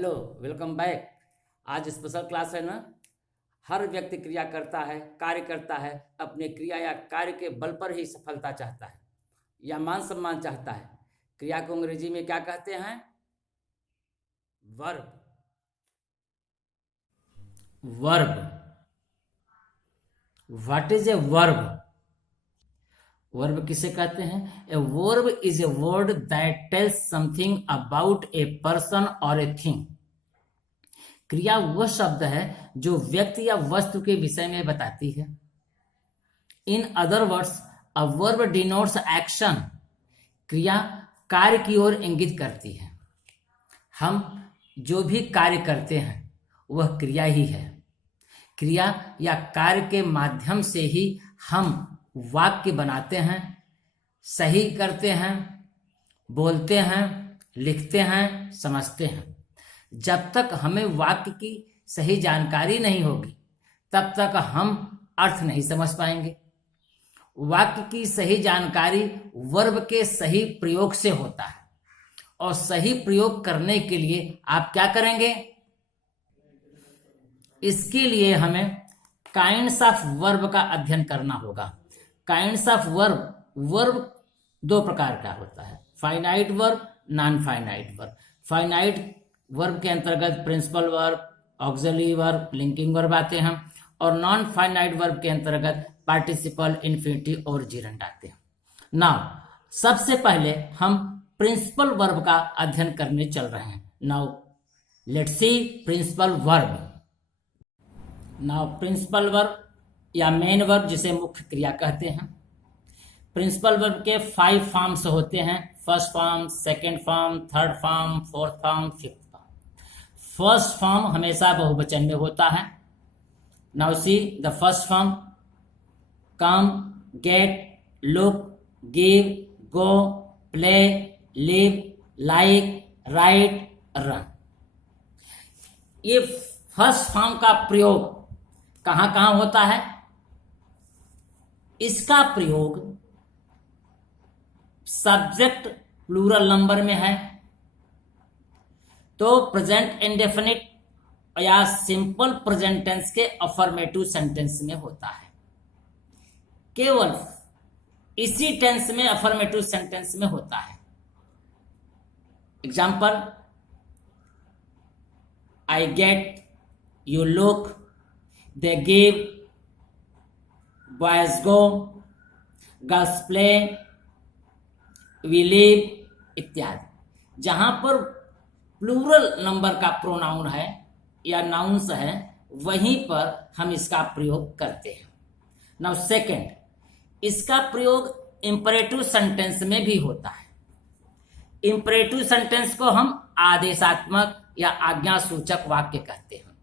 Hello, welcome back. आज special class है ना। हर व्यक्ति क्रिया करता है, कार्य करता है, अपने क्रिया या कार्य के बल पर ही सफलता चाहता है या मान सम्मान चाहता है। क्रिया को अंग्रेजी में क्या कहते हैं? Verb. Verb. What is a verb? Verb किसे कहते हैं? A verb is a word that tells something about a person और ए थिंग। क्रिया वह शब्द है जो व्यक्ति या वस्तु के विषय में बताती है। In other words, a verb denotes action. क्रिया कार्य की ओर इंगित करती है। हम जो भी कार्य करते हैं वह क्रिया ही है। क्रिया या कार्य के माध्यम से ही हम वाक्य बनाते हैं, सही करते हैं, बोलते हैं, लिखते हैं, समझते हैं। जब तक हमें वाक्य की सही जानकारी नहीं होगी तब तक हम अर्थ नहीं समझ पाएंगे। वाक्य की सही जानकारी वर्ब के सही प्रयोग से होता है और सही प्रयोग करने के लिए आप क्या करेंगे? इसके लिए हमें काइंड्स ऑफ वर्ब का अध्ययन करना होगा। काइंड्स ऑफ वर्ब दो प्रकार का होता है, finite verb, non finite verb. Finite verb के अंतर्गत principal verb, auxiliary verb, linking verb आते हैं और नॉन फाइनाइट वर्ब के अंतर्गत पार्टिसिपल, इन्फिनिटिव और जिरंड आते हैं। नाउ सबसे पहले हम प्रिंसिपल वर्ब का अध्ययन करने चल रहे हैं। Now let's see principal verb. Now principal verb या मेन वर्ब, जिसे मुख्य क्रिया कहते हैं। प्रिंसिपल वर्ब के 5 फॉर्म्स होते हैं। First form, second form, third form, fourth form, fifth form. First form हमेशा बहुवचन में होता है। Now see the first form: come, get, look, give, go, play, live, like, write, run. ये फर्स्ट फॉर्म का प्रयोग कहां कहां होता है? इसका प्रयोग सब्जेक्ट प्लूरल नंबर में है तो प्रेजेंट इंडेफिनिट या सिंपल प्रेजेंट टेंस के अफर्मेटिव सेंटेंस में होता है। केवल इसी टेंस में अफर्मेटिव सेंटेंस में होता है। Example: I get, you look, they give, boys go, girls play, we live इत्यादि। जहां पर प्लूरल नंबर का प्रोनाउन है या नाउन्स है वहीं पर हम इसका प्रयोग करते हैं। नाउ सेकेंड, इसका प्रयोग इंपरेटिव सेंटेंस में भी होता है। इंपरेटिव सेंटेंस को हम आदेशात्मक या आज्ञा सूचक वाक्य कहते हैं।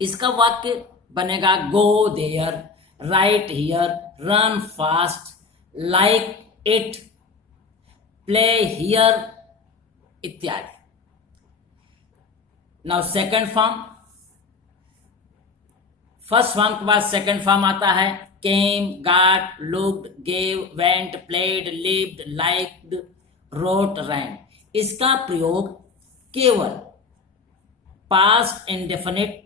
इसका वाक्य बनेगा: go there, write here, run fast, like it, play here इत्यादि। Now second form. First form के बाद सेकंड फॉर्म आता है: came, got, looked, gave, went, played, lived, liked, wrote, ran. इसका प्रयोग केवल पास्ट इंडेफिनिट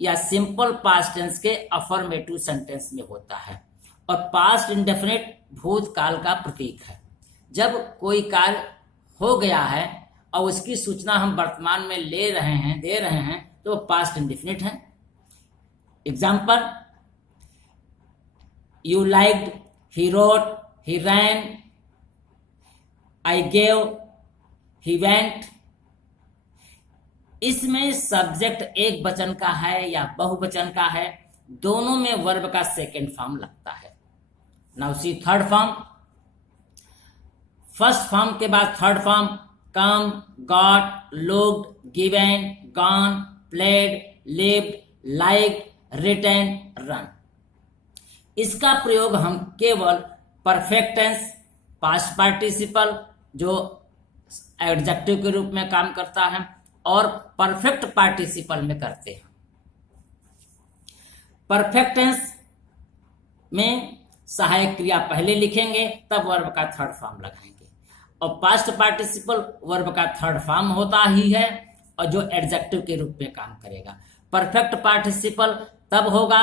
या सिंपल पास्ट टेंस के अफर्मेटिव सेंटेंस में होता है और पास्ट इंडेफिनिट भूतकाल का प्रतीक है। जब कोई कार्य हो गया है और उसकी सूचना हम वर्तमान में दे रहे हैं तो पास्ट इंडेफिनिट है। Example: you liked, he wrote, he ran, I gave, he went. इसमें सब्जेक्ट एक वचन का है या बहुवचन का है, दोनों में वर्ब का सेकेंड फॉर्म लगता है। Now see third form. First form के बाद third form: come, got, looked, given, gone, played, lived, like, written, run. इसका प्रयोग हम केवल परफेक्ट टेंस, पास्ट पार्टिसिपल जो एडजेक्टिव के रूप में काम करता है और परफेक्ट पार्टिसिपल में करते हैं। परफेक्ट टेंस में सहायक क्रिया पहले लिखेंगे तब वर्ब का थर्ड फॉर्म लगाएंगे और पास्ट पार्टिसिपल वर्ब का थर्ड फॉर्म होता ही है और जो एडजेक्टिव के रूप में काम करेगा। परफेक्ट पार्टिसिपल तब होगा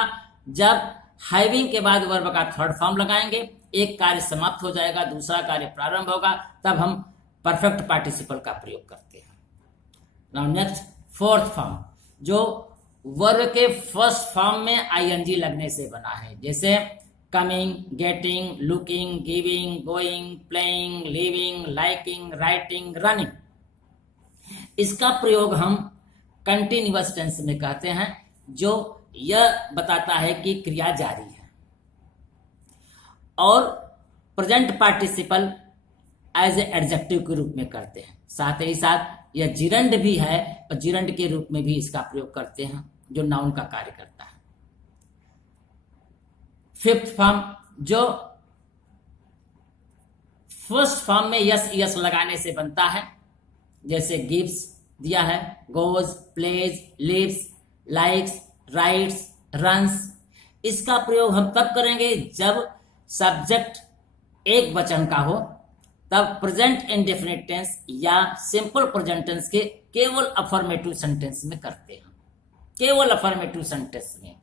जब हैविंग के बाद वर्ब का थर्ड फॉर्म लगाएंगे, एक कार्य समाप्त हो जाएगा, दूसरा कार्य प्रारंभ होगा, तब हम परफेक्ट पार्टिसिपल का प्रयोग करते हैं। नाउ नेक्स्ट फोर्थ फॉर्म, जो वर्ब के फर्स्ट फॉर्म में आईएनजी लगने से बना है, जैसे coming, getting, looking, giving, going, playing, living, liking, writing, running. इसका प्रयोग हम कंटिन्यूअस टेंस में कहते हैं, जो यह बताता है कि क्रिया जारी है। और present participle as a adjective के रूप में करते हैं। साथ ही साथ यह जिरंड भी है और जिरंड के रूप में भी इसका प्रयोग करते हैं, जो नाउन का कार्य करता है। फिफ्थ फॉर्म, जो फर्स्ट फॉर्म में यस यस लगाने से बनता है, जैसे गिव्स दिया है, goes, plays, lives, likes, writes, runs. इसका प्रयोग हम तब करेंगे जब सब्जेक्ट एक वचन का हो, तब प्रेजेंट इंडेफिनिट टेंस या सिंपल प्रेजेंट टेंस के केवल अफर्मेटिव सेंटेंस में करते हैं, केवल अफर्मेटिव सेंटेंस में।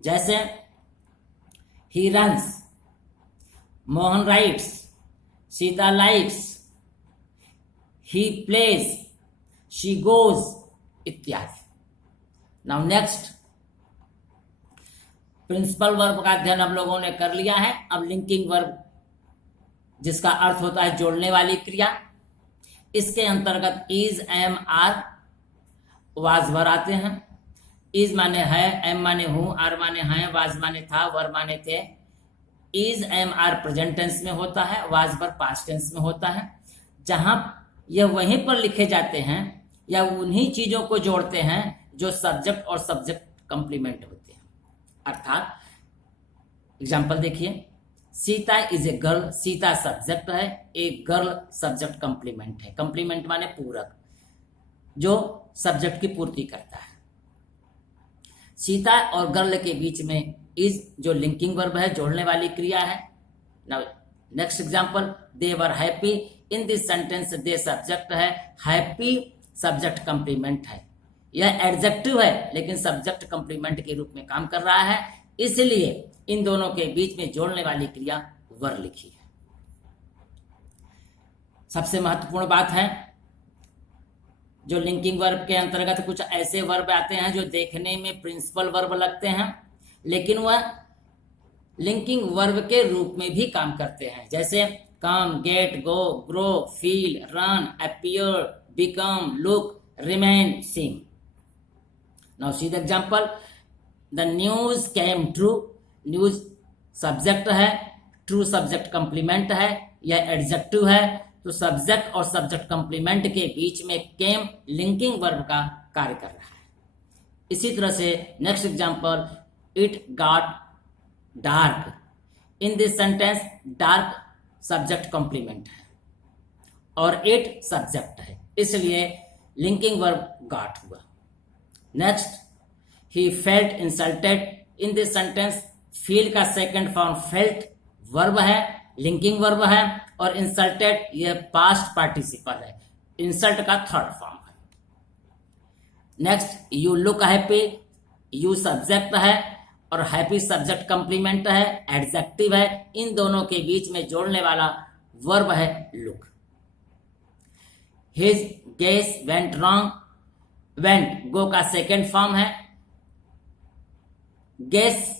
जैसे he runs, Mohan rights, Sita likes, he plays, she goes इत्यादि। नाउ नेक्स्ट, प्रिंसिपल वर्ब का अध्ययन हम लोगों ने कर लिया है। अब लिंकिंग वर्ब, जिसका अर्थ होता है जोड़ने वाली क्रिया, इसके अंतर्गत इज, एम, आर, वाज, वर आते हैं। इज माने है, एम माने हूं, आर माने है, वाज माने था, वर माने थे। Is, am, are present tense में होता है, वाज, वर पास्ट टेंस में होता है। जहां यह वहीं पर लिखे जाते हैं या उन्हीं चीजों को जोड़ते हैं जो सब्जेक्ट और सब्जेक्ट कंप्लीमेंट होते हैं। अर्थात एग्जाम्पल देखिए, Sita is a girl, Sita subject है, एक गर्ल सब्जेक्ट कंप्लीमेंट है। कंप्लीमेंट माने पूरक, जो सब्जेक्ट की पूर्ति करता है। सीता और गर्ल के बीच में इज जो लिंकिंग वर्ब है, जोड़ने वाली क्रिया है। Now next example, they were happy, in this sentence they subject है, हैप्पी सब्जेक्ट कंप्लीमेंट है। यह एडजेक्टिव है लेकिन सब्जेक्ट कंप्लीमेंट के रूप में काम कर रहा है, इसलिए इन दोनों के बीच में जोड़ने वाली क्रिया वर लिखी है। सबसे महत्वपूर्ण बात है, जो लिंकिंग वर्ब के अंतर्गत कुछ ऐसे वर्ब आते हैं जो देखने में प्रिंसिपल वर्ब लगते हैं, लेकिन वह लिंकिंग वर्ब के रूप में भी काम करते हैं। जैसे come, get, go, grow, feel, run, appear, become, look, remain, seem. Now see the example, the news came true. News subject है, ट्रू सब्जेक्ट कंप्लीमेंट है, यह एडजेक्टिव है, तो सब्जेक्ट और सब्जेक्ट कंप्लीमेंट के बीच में केम लिंकिंग वर्ब का कार्य कर रहा है। इसी तरह से next example, it got dark. In this sentence dark subject complement है और इट सब्जेक्ट है, इसलिए लिंकिंग वर्ब गॉट हुआ। Next, he felt insulted. In this sentence feel का सेकंड फॉर्म फेल्ट वर्ब है, लिंकिंग वर्ब है, और इंसल्टेड यह पास्ट पार्टिसिपल है, इंसल्ट का थर्ड फॉर्म है। Next, you look happy. You subject है और हैप्पी सब्जेक्ट कंप्लीमेंट है, एडजेक्टिव है। इन दोनों के बीच में जोड़ने वाला वर्ब है look. His guess went wrong. Went go का सेकेंड फॉर्म है, गेस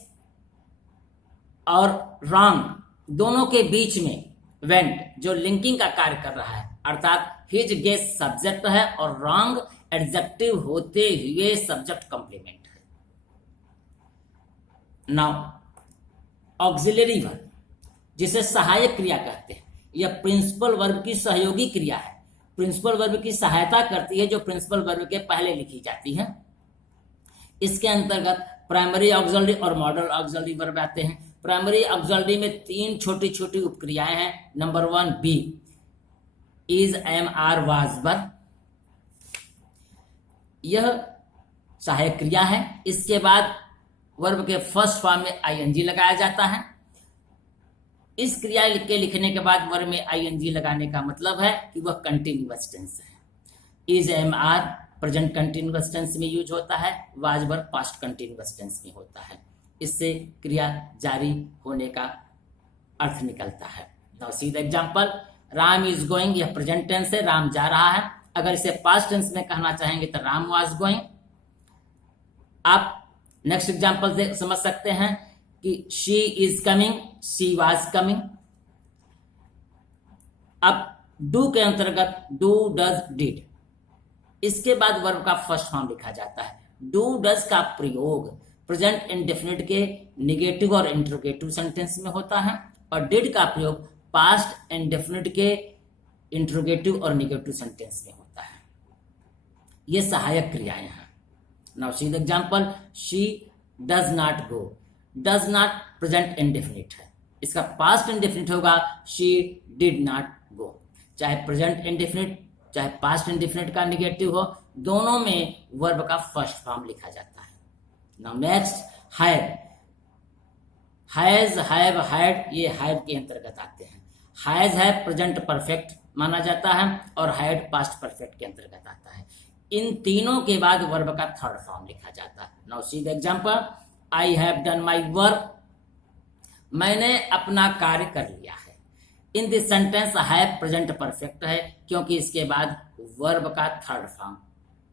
और रॉन्ग दोनों के बीच में वेंट जो लिंकिंग का कार्य कर रहा है, अर्थात हिज गेस सब्जेक्ट है और रॉन्ग एडजेक्टिव होते हुए सब्जेक्ट कंप्लीमेंट है। नाउ ऑक्सिलरी वर्ब, जिसे सहायक क्रिया कहते हैं, यह प्रिंसिपल वर्ब की सहयोगी क्रिया है। प्रिंसिपल वर्ब की सहायता करती है जो प्रिंसिपल वर्ब के पहले लिखी जाती है। इसके अंतर्गत प्राइमरी ऑक्सिलरी और मॉडल ऑक्सिलरी वर्ब आते हैं। प्राइमरी ऑक्सिलरी में तीन छोटी छोटी उपक्रियाएं हैं। Number 1 be, is, am, are, was, were. यह सहायक क्रिया है। इसके बाद वर्ब के फर्स्ट फॉर्म में आईएनजी लगाया जाता है। इस क्रिया के लिखने के बाद वर्ब में आईएनजी लगाने का मतलब है कि वह कंटिन्यूअस टेंस है। Is, am, are present continuous tense में यूज होता है, was verb past continuous tense में होता है। इससे क्रिया जारी होने का अर्थ निकलता है। Now see the example, Ram is going, यह प्रेजेंट टेंस है, राम जा रहा है। अगर इसे पास्ट टेंस में कहना चाहेंगे तो राम वाज गोइंग। आप नेक्स्ट एग्जांपल से समझ सकते हैं कि she is coming, she was coming. अब डू के अंतर्गत डू, डज, डिड, इसके बाद वर्ब का फर्स्ट फॉर्म लिखा जाता है। डू डज का प्रयोग प्रेजेंट इंडेफिनिट के निगेटिव और इंट्रोगेटिव सेंटेंस में होता है, और डिड का प्रयोग पास्ट इंडेफिनिट के इंट्रोगेटिव और निगेटिव सेंटेंस में होता है। ये सहायक क्रियाएं हैं। Now see the example, she does not go. Does not present indefinite है, इसका पास्ट इंडेफिनिट होगा शी डिड नॉट गो। चाहे प्रेजेंट इंडेफिनिट चाहे पास्ट इंडेफिनिट का निगेटिव हो, दोनों में वर्ब का फर्स्ट फॉर्म लिखा जाता है। Now next, had, has, have, had, ये हैड के अंतर्गत आते हैं। हैज है प्रेजेंट परफेक्ट माना जाता है और हैड पास्ट परफेक्ट के अंतर्गत आता है। इन तीनों के बाद वर्ब का थर्ड फॉर्म लिखा जाता है। Now see the example, I have done my work, मैंने अपना कार्य कर लिया है। इन this sentence have present perfect है क्योंकि इसके बाद वर्ब का थर्ड फॉर्म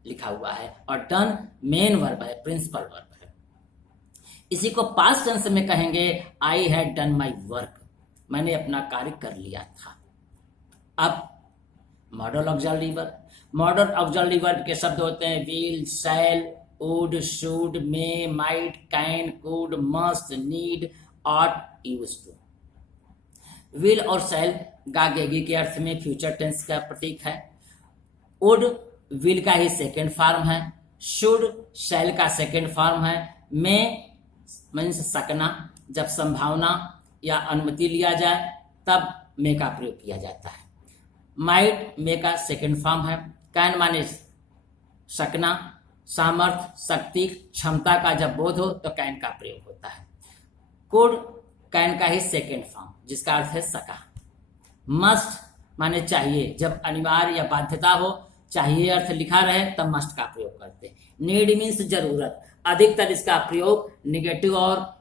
लिखा हुआ है, और डन मेन वर्ब है, प्रिंसिपल वर्ब है। इसी को पास्ट टेंस में कहेंगे, I had done my work, मैंने अपना कार्य कर लिया था। अब modal auxiliary verb, modal auxiliary verb के शब्द होते हैं will, shall, would, should, may, might, can, could, must, need, ought, used to. Will और शैल गागेगी के अर्थ में फ्यूचर टेंस का प्रतीक है। वुड विल का ही सेकेंड फॉर्म है, शुड शैल का सेकेंड फॉर्म है, मे मीन्स सकना, जब संभावना या अनुमति लिया जाए तब मे का प्रयोग किया जाता है। माइट मे का सेकेंड फॉर्म है। कैन माने सकना, सामर्थ्य, शक्ति, क्षमता का जब बोध हो तो कैन का प्रयोग होता है। कुड कैन का ही सेकेंड फॉर्म जिसका अर्थ है सका। मस्ट माने चाहिए, जब अनिवार्य या बाध्यता हो, चाहिए अर्थ लिखा रहे तब मस्ट का प्रयोग करते हैं। नीड मीन्स जरूरत, अधिकतर इसका प्रयोग निगेटिव और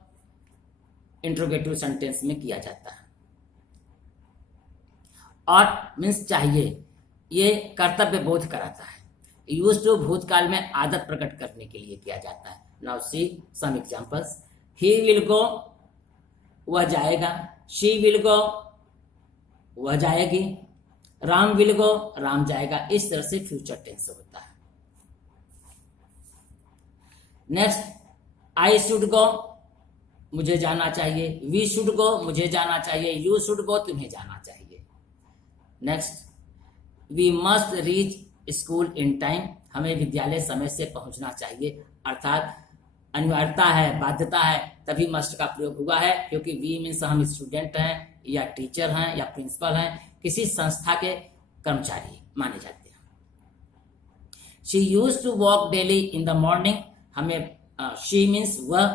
इंट्रोगेटिव सेंटेंस में किया जाता है। ऑट मीन्स चाहिए, ये कर्तव्य बोध कराता है। यूज्ड टू भूतकाल में आदत प्रकट करने के लिए किया जाता है। Now see some examples, he will go, वह जाएगा। शी विल गो, वह जाएगी। राम विल गो, राम जाएगा। इस तरह से फ्यूचर टेंस होता है। नेक्स्ट, आई शुड गो, मुझे जाना चाहिए। वी शुड गो, मुझे जाना चाहिए। यू शुड गो, तुम्हें जाना चाहिए। Next, we must reach school in time, हमें विद्यालय समय से पहुंचना चाहिए। अर्थात अनिवार्यता है, बाध्यता है, तभी मस्ट का प्रयोग हुआ है, क्योंकि वी मीन्स हम स्टूडेंट हैं या टीचर हैं या प्रिंसिपल हैं, किसी संस्था के कर्मचारी माने जाते हैं। She used to walk daily in the morning, हमें शी मीन्स वह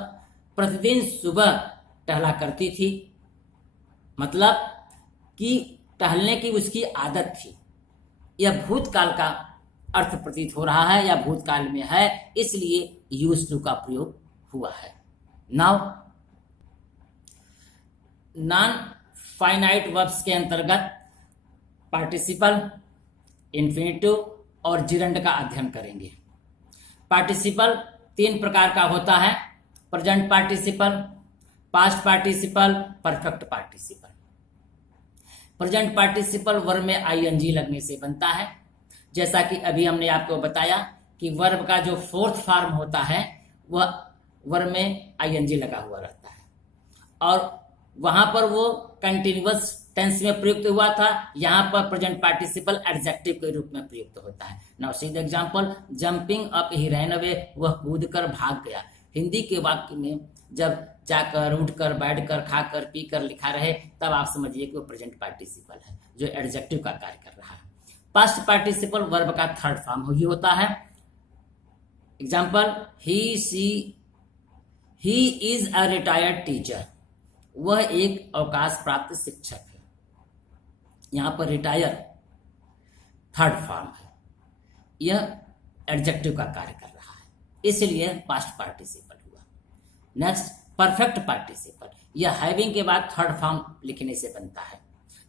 प्रतिदिन सुबह टहला करती थी, मतलब कि टहलने की उसकी आदत थी। यह भूतकाल का अर्थ प्रतीत हो रहा है या भूतकाल में है, इसलिए यूज्ड टू का प्रयोग हुआ है। नाउ नॉन फाइनाइट वर्ब्स के अंतर्गत पार्टिसिपल, इन्फिनिटिव और जिरंड का अध्ययन करेंगे। पार्टिसिपल तीन प्रकार का होता है, present participle, past participle, perfect participle. Present participle verb में आईएनजी लगने से बनता है। जैसा कि अभी हमने आपको बताया कि वर्ब का जो फोर्थ फॉर्म होता है वह वर्ब में आईएनजी लगा हुआ रहता है, और वहां पर वो कंटिन्यूअस टेंस में प्रयुक्त हुआ था, यहाँ पर प्रेजेंट पार्टिसिपल एडजेक्टिव के रूप में प्रयुक्त होता है। Now see the example, jumping up he ran away, वह कूद कर भाग गया। हिंदी के वाक्य में जब जाकर, उठकर, बैठकर, खाकर, पीकर लिखा रहे तब आप समझिए कि वो प्रेजेंट पार्टिसिपल है जो एडजेक्टिव का कार्य कर रहा है। पास्ट पार्टिसिपल वर्ब का थर्ड फॉर्म ही होता है। Example, he is a retired teacher, वह एक अवकाश प्राप्त शिक्षक है। यहां पर रिटायर थर्ड फॉर्म है। यह एडजेक्टिव का कार्य कर रहा है, इसलिए पास्ट पार्टिसिपल हुआ। नेक्स्ट, परफेक्ट पार्टिसिपल, यह हैविंग के बाद थर्ड फॉर्म लिखने से बनता है।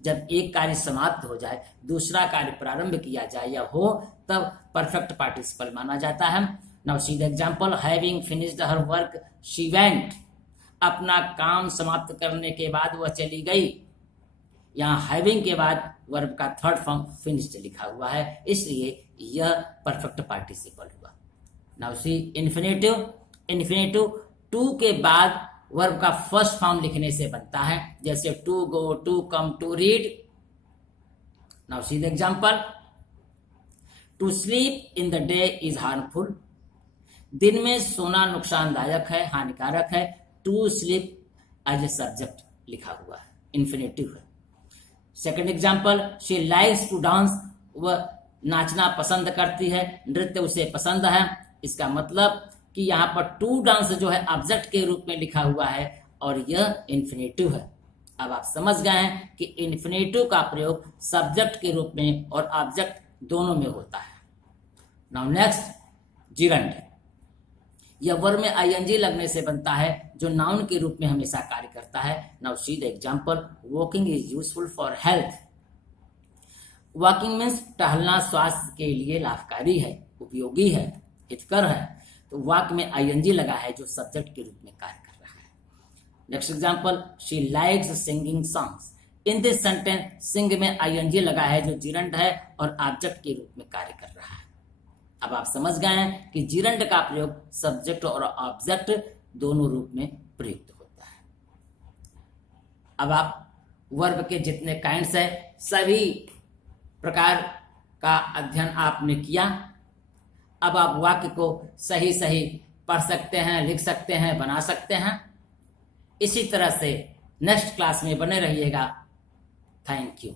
जब एक कार्य समाप्त हो जाए, दूसरा कार्य प्रारंभ किया जाए या हो, तब परफेक्ट पार्टिसिपल माना जाता है। Now see the example, having finished her work she went, अपना काम समाप्त करने के बाद वह चली गई। यहाँ हैविंग के बाद वर्ब का थर्ड फॉर्म फिनिश्ड लिखा हुआ है, इसलिए यह परफेक्ट पार्टिसिपल हुआ। Now see infinitive, infinitive to के बाद वर्ब का फर्स्ट फॉर्म लिखने से बनता है, जैसे to go, to come, to read. Now see the example, to sleep in the day is harmful, दिन में सोना नुकसानदायक है, हानिकारक है। To sleep as a subject लिखा हुआ है, इन्फिनेटिव है। Second example, she likes to dance, वह नाचना पसंद करती है, नृत्य उसे पसंद है। इसका मतलब कि यहाँ पर टू डांस जो है ऑब्जेक्ट के रूप में लिखा हुआ है और यह इन्फिनेटिव है। अब आप समझ गए हैं कि इन्फिनेटिव का प्रयोग सब्जेक्ट के रूप में और ऑब्जेक्ट दोनों में होता है। नाउ नेक्स्ट, जिरंड, यह वर्ब में आईएनजी लगने से बनता है, जो नाउन के रूप में हमेशा कार्य करता है। Now see the example, walking is useful for health, walking means टहलना स्वास्थ्य के लिए लाभकारी है, उपयोगी है, हितकर है। तो वॉक में आईएनजी लगा है, जो सब्जेक्ट के रूप में कार्य कर रहा है। Next example, she likes singing songs, in this sentence sing में आईएनजी लगा है, जो जिरंड है और ऑब्जेक्ट के रूप में कार्य कर रहा है। अब आप समझ गए हैं कि जिरंड का प्रयोग सब्जेक्ट और ऑब्जेक्ट दोनों रूप में प्रयुक्त होता है। अब आप वर्ब के जितने काइंड्स है, सभी प्रकार का अध्ययन आपने किया। अब आप वाक्य को सही सही पढ़ सकते हैं, लिख सकते हैं, बना सकते हैं। इसी तरह से नेक्स्ट क्लास में बने रहिएगा। Thank you.